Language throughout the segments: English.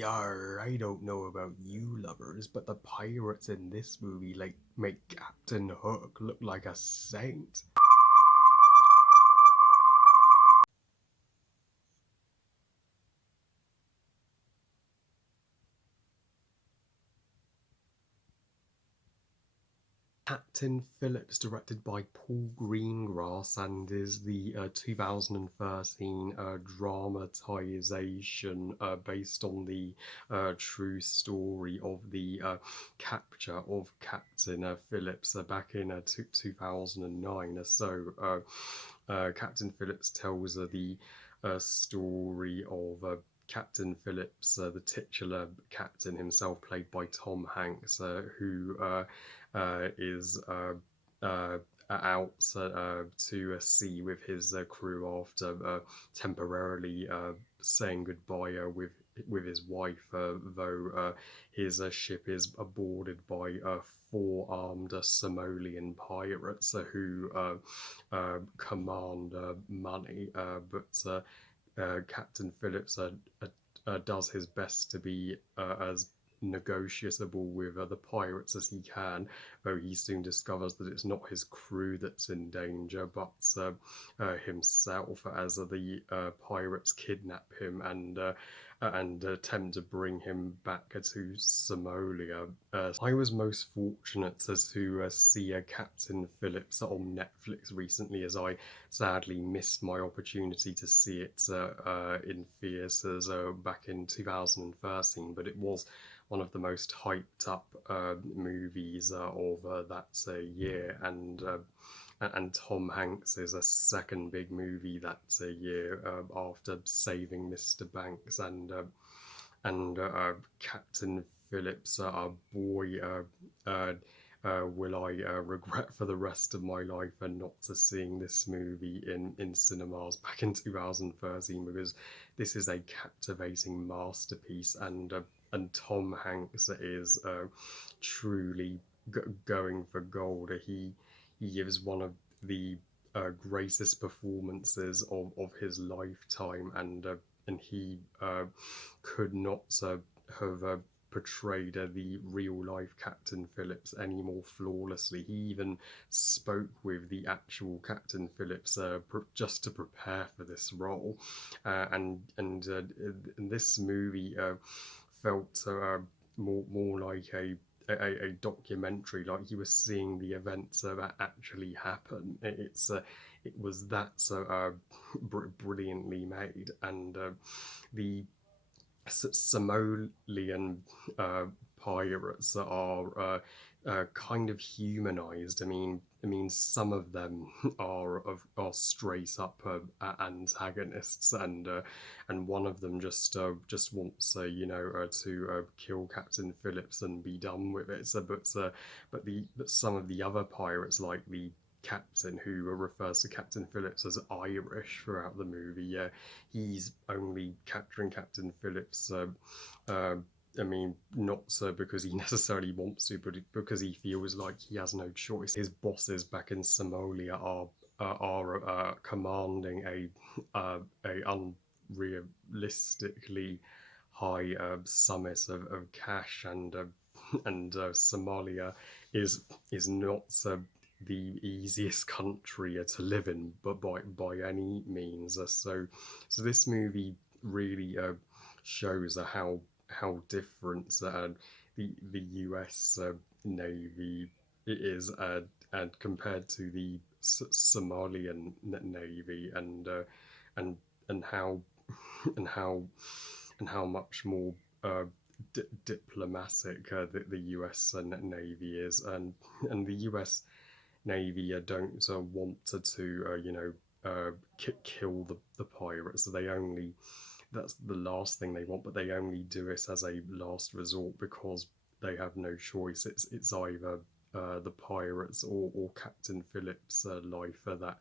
Yar, I don't know about you lovers, but the pirates in this movie like make Captain Hook look like a saint. Captain Phillips, directed by Paul Greengrass, and is the 2013 dramatization based on the true story of the capture of Captain Phillips back in 2009. Captain Phillips tells the story of Captain Phillips, the titular captain himself, played by Tom Hanks, who is out to sea with his crew after temporarily saying goodbye with his wife, though his ship is boarded by four armed Somalian pirates who command money, but Captain Phillips does his best to be as negotiable with the pirates as he can, though he soon discovers that it's not his crew that's in danger, but himself, as the pirates kidnap him and attempt to bring him back to Somalia. I was most fortunate to see Captain Phillips on Netflix recently, as I sadly missed my opportunity to see it in theatres back in 2013, but it was one of the most hyped up movies of that year, and Tom Hanks is a second big movie that year after Saving Mr. Banks and Captain Phillips, boy, will I regret for the rest of my life and not to seeing this movie in cinemas back in 2013, because this is a captivating masterpiece, and Tom Hanks is truly going for gold. He gives one of the greatest performances of his lifetime, and he could not have portrayed the real life Captain Phillips any more flawlessly. He even spoke with the actual Captain Phillips just to prepare for this role, and this movie felt more like a documentary, like he was seeing the events that actually happen. It was that brilliantly made, and the Somalian uh, pirates are kind of humanized. I mean, some of them are straight up antagonists, and one of them just wants to kill Captain Phillips and be done with it. But some of the other pirates, like the captain, who refers to Captain Phillips as Irish throughout the movie. He's only capturing Captain Phillips. I mean, not so because he necessarily wants to, but because he feels like he has no choice. His bosses back in Somalia are commanding a unrealistically high summit of cash, and Somalia is not the easiest country to live in, but by any means. So this movie really shows how different the U.S. Navy is, and compared to the Somalian Navy, and and how and how and how much more diplomatic the U.S. Navy is, and the U.S. Navy don't want to kill the pirates. They only That's the last thing they want, but they only do it as a last resort because they have no choice. It's either the pirates or Captain Phillips' life that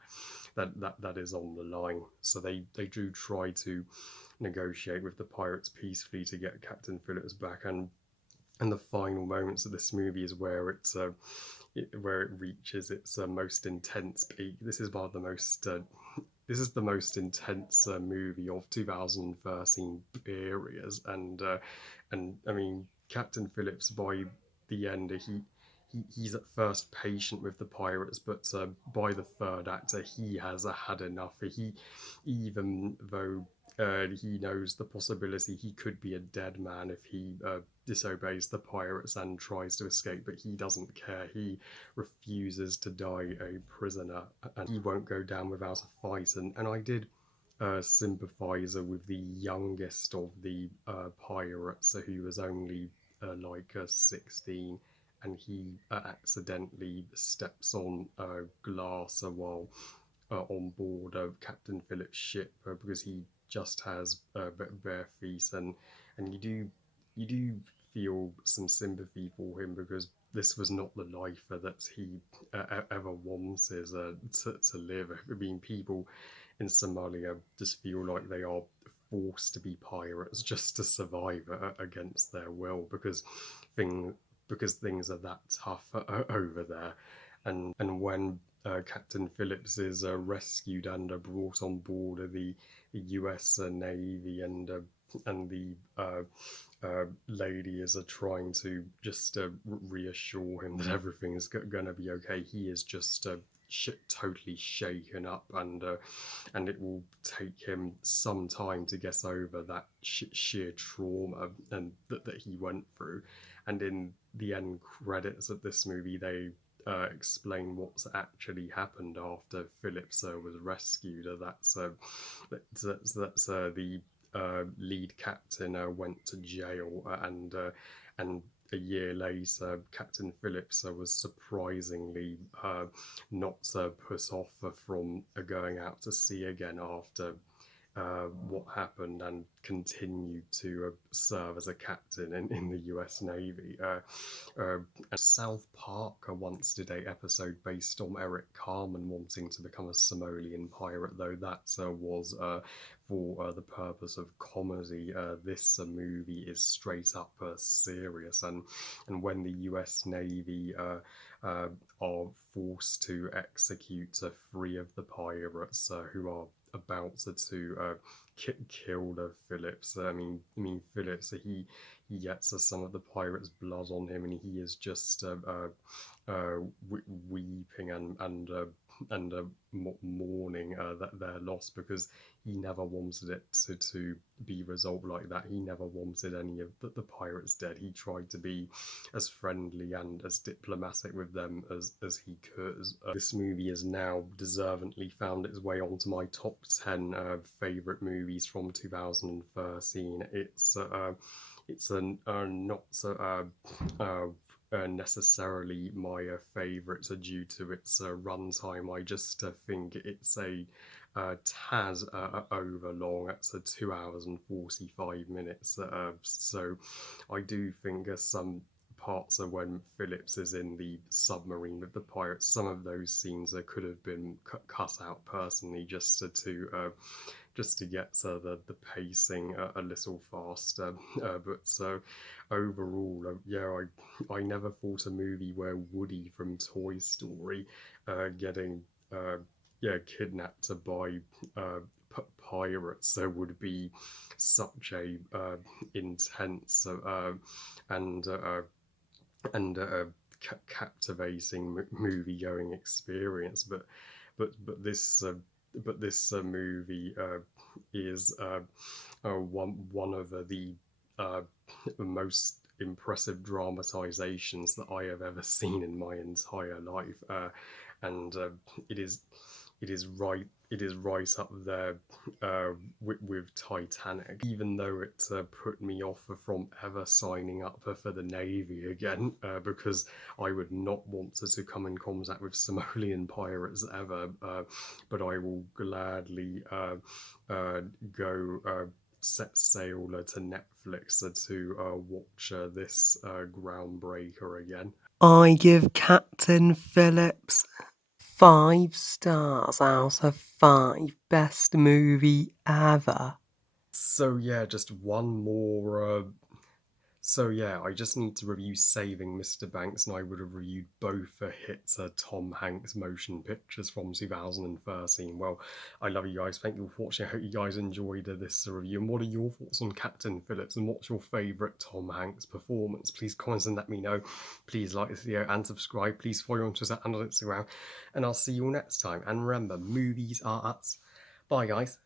is on the line. So they do try to negotiate with the pirates peacefully to get Captain Phillips back, and the final moments of this movie is where where it reaches its most intense peak. This is one of the most this is the most intense movie of 2013 period, and I mean Captain Phillips by the end he's at first patient with the pirates, but by the third actor he has had enough. He even though he knows the possibility he could be a dead man if he disobeys the pirates and tries to escape, but he doesn't care. He refuses to die a prisoner, and he won't go down without a fight. And I did sympathise with the youngest of the pirates, who was only 16, and he accidentally steps on glass while on board Captain Phillips' ship because he just has bare feet, and you do feel some sympathy for him because this was not the life that he ever wanted to live. I mean, people in Somalia just feel like they are forced to be pirates just to survive against their will thing because things are that tough over there. And when Captain Phillips is rescued and brought on board the U.S. Navy, and the lady is trying to just reassure him that everything is going to be okay. He is just totally shaken up, and it will take him some time to get over that sheer trauma and that he went through. And in the end credits of this movie, they explain what's actually happened after Phillips was rescued. That's the lead captain went to jail, and a year later, Captain Phillips was surprisingly not put off from going out to sea again after what happened, and continued to serve as a captain in the US Navy. South Park once did a episode based on Eric Carmen wanting to become a Somalian pirate, though that was for the purpose of comedy. This movie is straight up serious, and when the U.S. Navy are forced to execute three of the pirates who are about to kill the Phillips. Phillips. He gets some of the pirates' blood on him, and he is just weeping and mourning that their loss, because he never wanted it to be resolved like that. He never wanted any of the pirates dead. He tried to be as friendly and as diplomatic with them as he could. This movie has now deservedly found its way onto my top 10 favourite movies from 2013. It's not necessarily my favourite due to its runtime. I just think it's a tad over long. It's 2 hours and 45 minutes. So I do think some parts of when Phillips is in the submarine with the pirates, some of those scenes could have been cut out personally, just to get the pacing a little faster. But overall, yeah, I never thought a movie where Woody from Toy Story getting yeah kidnapped by uh, pirates would be such a intense and and captivating movie going experience. But this movie is one of the uh, most impressive dramatizations that I have ever seen in my entire life, and it is it is right it is right up there with Titanic, even though it put me off from ever signing up for the Navy again, because I would not want to come in contact with Somalian pirates ever. But I will gladly uh, go set sail to Netflix to watch this groundbreaker again. I give Captain Phillips 5 stars out of 5. Best movie ever. So yeah, just one more So yeah, I just need to review Saving Mr. Banks, and I would have reviewed both the hit Tom Hanks motion pictures from 2013. Well, I love you guys. Thank you for watching. I hope you guys enjoyed this review. And what are your thoughts on Captain Phillips? And what's your favourite Tom Hanks performance? Please comment and let me know. Please like this video and subscribe. Please follow on Twitter and on Instagram. And I'll see you all next time. And remember, movies are us. Bye, guys.